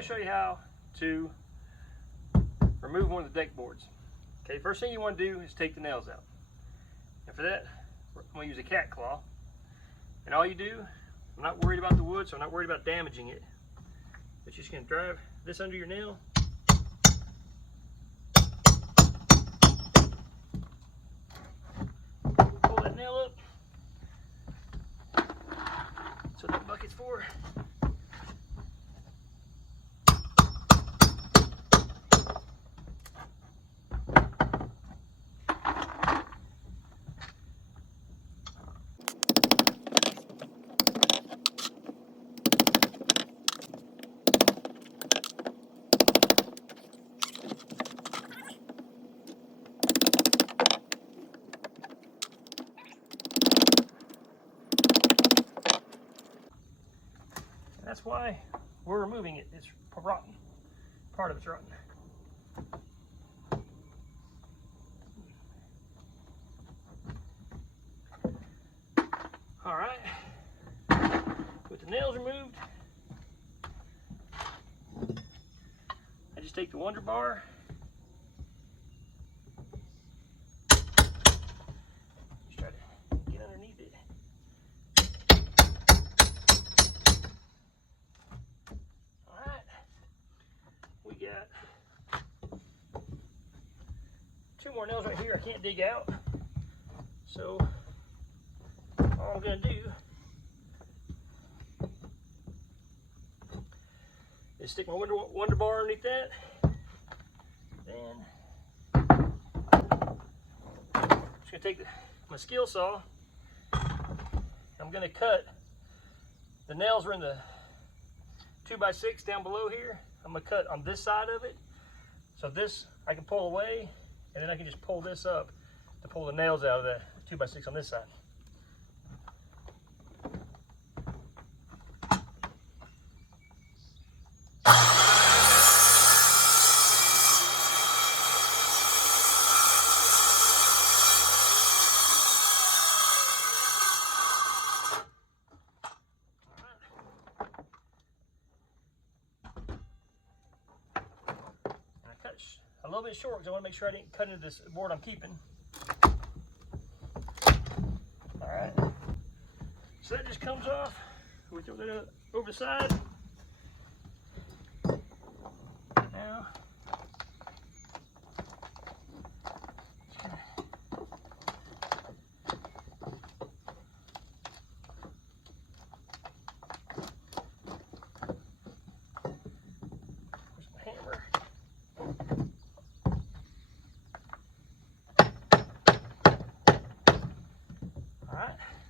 I'll show you how to remove one of the deck boards. Okay, first thing you want to do is take the nails out. And for that, I'm going to use a cat claw. And all you do, I'm not worried about the wood, so I'm not worried about damaging it. But you're just going to drive this under your nail. Pull that nail up. That's what that bucket's for. That's why we're removing it. It's rotten. Part of it's rotten. All right. With the nails removed, I just take the Wonder Bar. Just try to get underneath it. Got 2 more nails right here I can't dig out, so all I'm going to do is stick my Wonder Bar underneath that. Then I'm just going to take my skill saw. I'm going to cut the nails are in the 2x6 down below here. I'm going to cut on this side of it, so this I can pull away, and then I can just pull this up to pull the nails out of the 2x6 on this side. A little bit short because I want to make sure I didn't cut into this board I'm keeping. Alright, so that just comes off. We throw that over the side. Now, where's my hammer?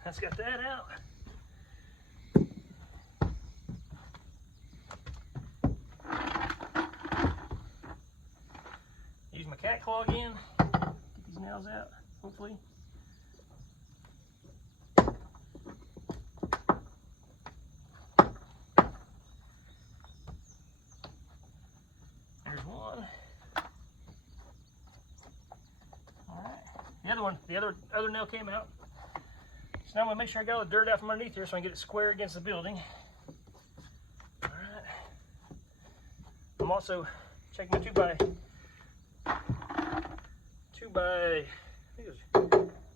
That's got that out. Use my cat claw again. Get these nails out, hopefully. There's one. All right. The other nail came out. So now I'm going to make sure I got all the dirt out from underneath here so I can get it square against the building. All right. I'm also checking my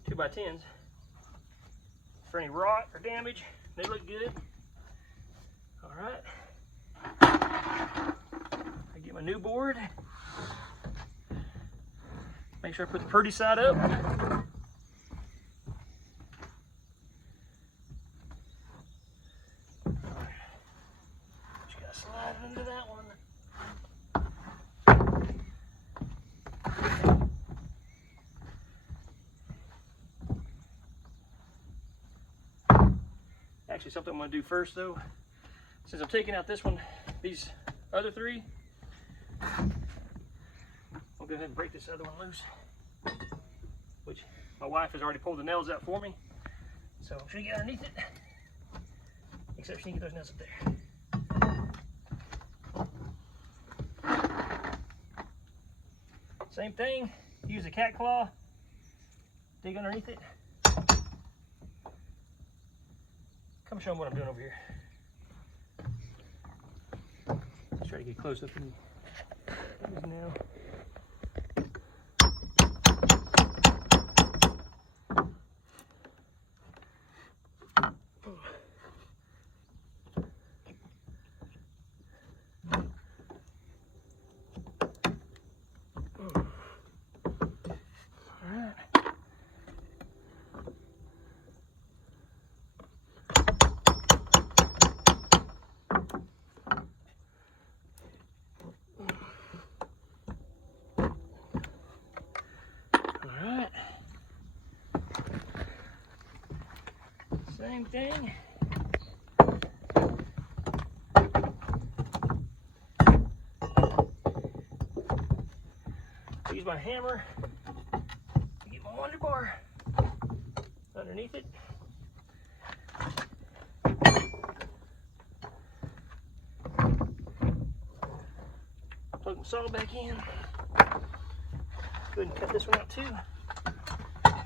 2x10s for any rot or damage. They look good. All right. I get my new board. Make sure I put the pretty side up. Slide into that one. Actually, something I'm going to do first though, since I'm taking out this one, these other 3, I'll go ahead and break this other one loose, which my wife has already pulled the nails out for me, so I'm sure you get underneath it, except she can get those nails up there. Same thing, use a cat claw, dig underneath it. Come show them what I'm doing over here. Try to get close up in these now. Same thing. Use my hammer to get my underbar underneath it. Plug my saw back in. Go ahead and cut this one out too.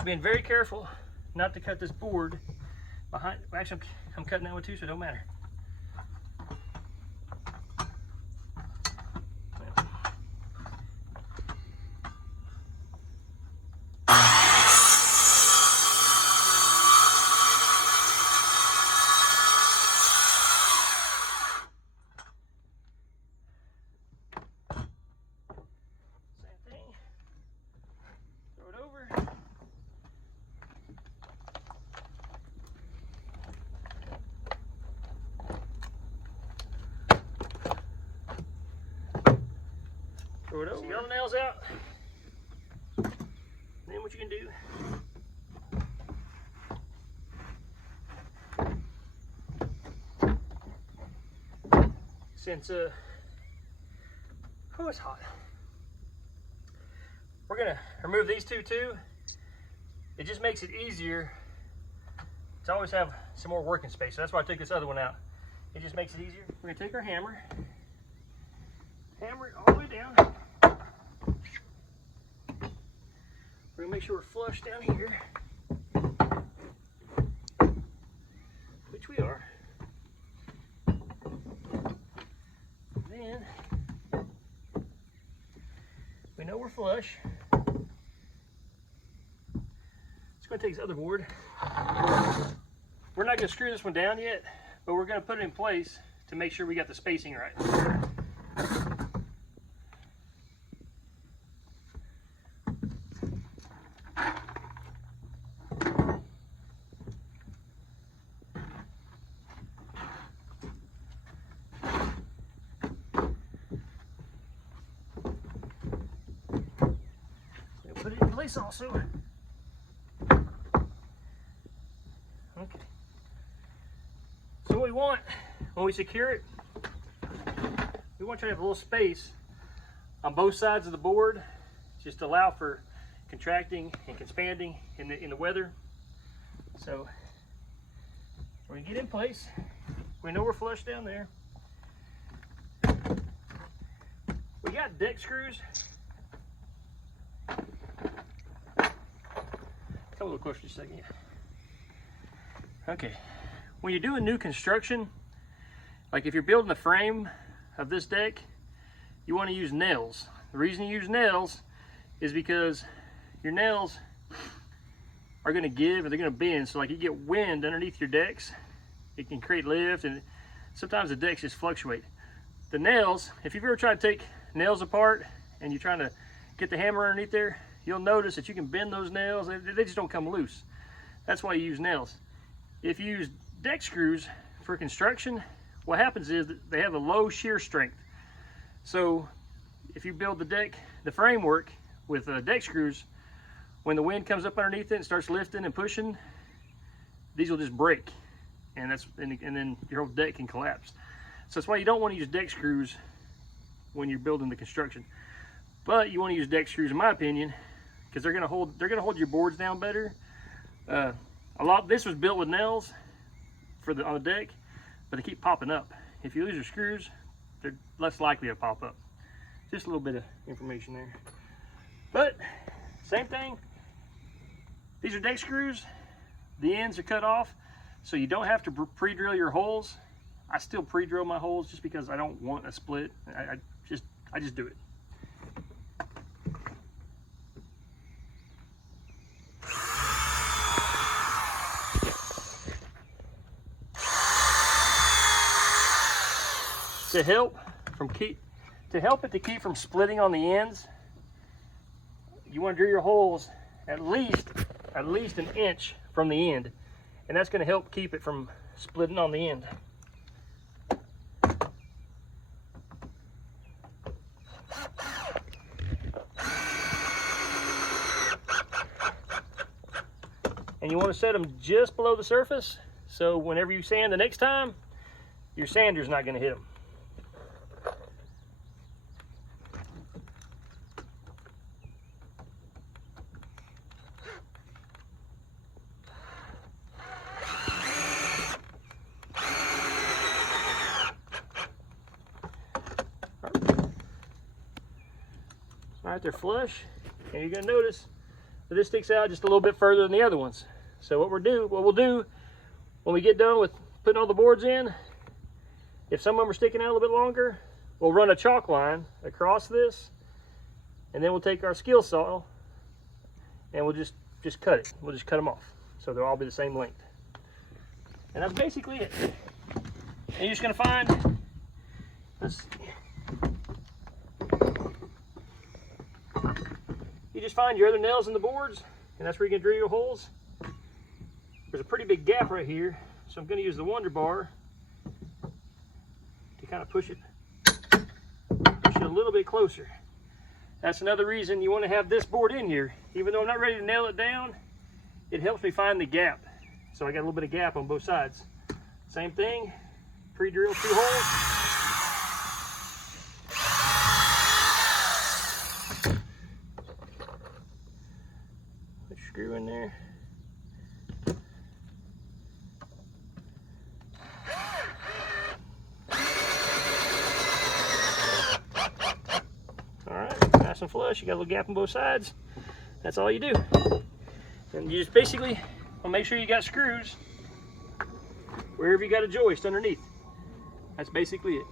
Being very careful not to cut this board behind. Actually, I'm cutting that one too, so it don't matter. Same thing. Throw it over. Throw it over. See all the nails out. Then what you can do, since oh, it's hot, we're gonna remove these two too. It just makes it easier to always have some more working space. So that's why I took this other one out. It just makes it easier. We're gonna take our hammer it all the way down. We're gonna make sure we're flush down here, which we are. Then we know we're flush. It's gonna take this other board. We're not gonna screw this one down yet, but we're gonna put it in place to make sure we got the spacing right. Put it in place also. Okay. So what we want when we secure it, we want you to have a little space on both sides of the board, just to allow for contracting and expanding in the weather. So when we get in place, we know we're flush down there. We got deck screws. Come a little closer just a second. Okay, when you're doing new construction, like if you're building the frame of this deck, you want to use nails. The reason you use nails is because your nails are going to give and they're going to bend. So like you get wind underneath your decks, it can create lift, and sometimes the decks just fluctuate. The nails, if you've ever tried to take nails apart and you're trying to get the hammer underneath there, you'll notice that you can bend those nails. They just don't come loose. That's why you use nails. If you use deck screws for construction, what happens is that they have a low shear strength. So if you build the deck, the framework with deck screws, when the wind comes up underneath it and starts lifting and pushing, these will just break, and then your whole deck can collapse. So that's why you don't want to use deck screws when you're building the construction. But you want to use deck screws, in my opinion, because they're gonna hold your boards down better. A lot of this was built with nails on the deck, but they keep popping up. If you lose your screws, they're less likely to pop up. Just a little bit of information there. But same thing. These are deck screws. The ends are cut off, so you don't have to pre-drill your holes I still pre-drill my holes just because I don't want a split. I just do it. To help it to keep from splitting on the ends, you want to drill your holes at least an inch from the end, and that's going to help keep it from splitting on the end. And you want to set them just below the surface, so whenever you sand the next time, your sander's not going to hit them. All right, they're flush, and you're going to notice that this sticks out just a little bit further than the other ones. So what we'll do when we get done with putting all the boards in, if some of them are sticking out a little bit longer, we'll run a chalk line across this, and then we'll take our skill saw and we'll just cut it. We'll just cut them off, so they'll all be the same length. And that's basically it. And you're just going to find this. You just find your other nails in the boards, and that's where you can drill your holes. There's a pretty big gap right here, so I'm going to use the Wonder Bar to kind of push it a little bit closer. That's another reason you want to have this board in here. Even though I'm not ready to nail it down, it helps me find the gap. So I got a little bit of gap on both sides. Same thing, pre-drill 2 holes. Screw in there. All right, nice and flush. You got a little gap on both sides. That's all you do. And you just basically will make sure you got screws wherever you got a joist underneath. That's basically it.